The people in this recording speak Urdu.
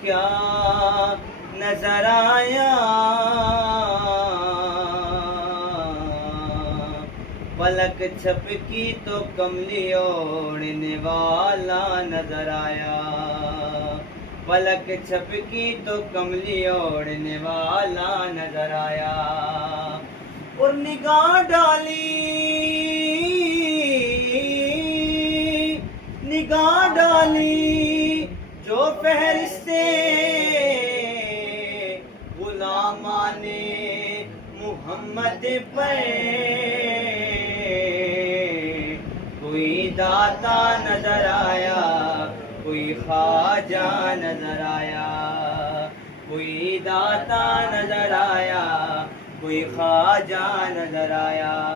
کیا نظر آیا، پلک جھپکی تو کملی اوڑھنے والا نظر آیا، پلک جھپکی تو کملی اوڑھنے والا نظر آیا، اور نگاہ ڈالی جو فہرستے غلامان محمد پر، کوئی داتا نظر آیا، کوئی خواجہ نظر آیا، کوئی داتا نظر آیا، کوئی خواجہ نظر آیا۔